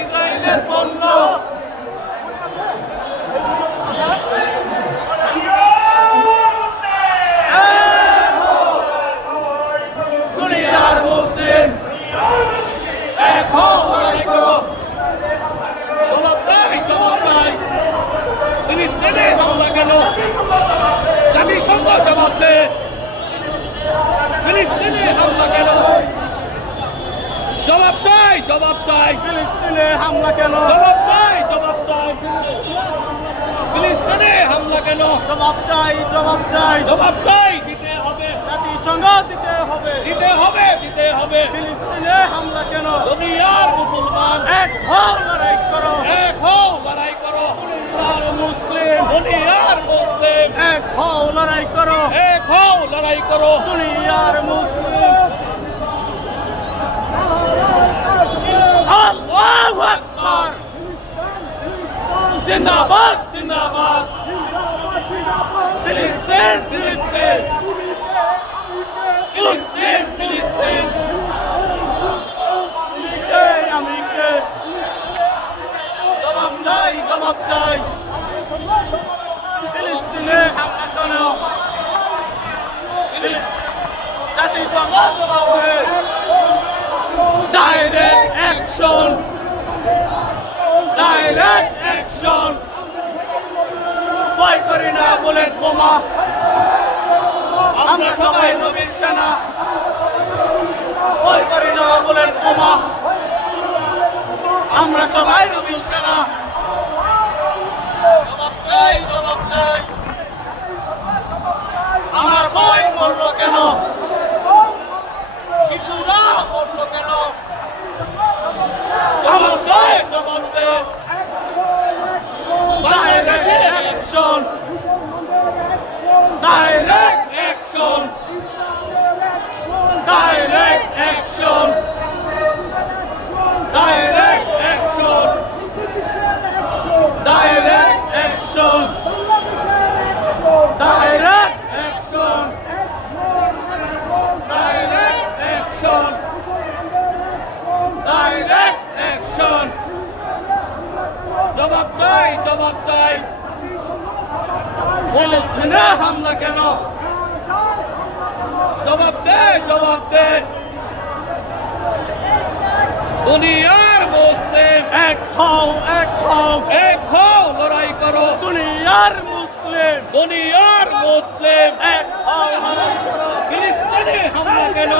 ইসরায়েলের পণ্য দুনিয়ার মুসলিম এক হও, লড়াই করো। জবাব নাই ফিলিস্তিনে হামলা কেন? জাতিসংঘ জবাব দে। ফিলিস্তিনে হামলা কেন? জবাব চাই, জবাব চাই। ফিলিস্তিনে হামলা কেন? জবাব চাই, জবাব চাই। ফিলিস্তিনে হামলা কেন? জবাব চাই, জবাব চাই। জবাব চাই, দিতে হবে। জাতিসংঘ দিতে হবে, দিতে হবে, দিতে হবে। ফিলিস্তিনে হামলা কেন? দুনিয়ার মুসলমান এক হও, লড়াই করো। এক হও, লড়াই করো। দুনিয়ার মুসলিম, দুনিয়ার মুসলিম এক হও, লড়াই করো। এক হও, লড়াই করো। দুনিয়ার মুসলিম আল্লাহু আকবার। জিন্দাবাদ, জিন্দাবাদ। ফিলিস্তিন, ফিলিস্তিন, ফিলিস্তিন, ফিলিস্তিন। আমি কে? জবাব চাই, জবাব চাই। ফিলিস্তিনে হামলা কেন? জাতিসংঘ জবাব দেয়। Direct action! Direct action! ভয় করি না বুলেট বোমা, আমরা সবাই নবীর সেনা। ভয় করি না বুলেট বোমা, আমরা সবাই নবীর সেনা। জবাব চাই, জবাব চাই। আমার ভয় মরলো কেন? শিশুরা মরলো কেন? জবাব দে, জবাব দে। Direct action! Direct action! Direct action! Direct action! Direct action! Direct action! Direct action! Direct action! জবাব চাই, জবাব চাই। ফিলিস্তিনে হামলা কেন? জবাব দে, জবাব দে। দুনিয়ার মুসলিম এক হও, এক হও, এক হও, লড়াই করো। দুনিয়ার মুসলিম, দুনিয়ার মুসলিম এক হও, লড়াই করো। ফিলিস্তিনে হামলা কেন?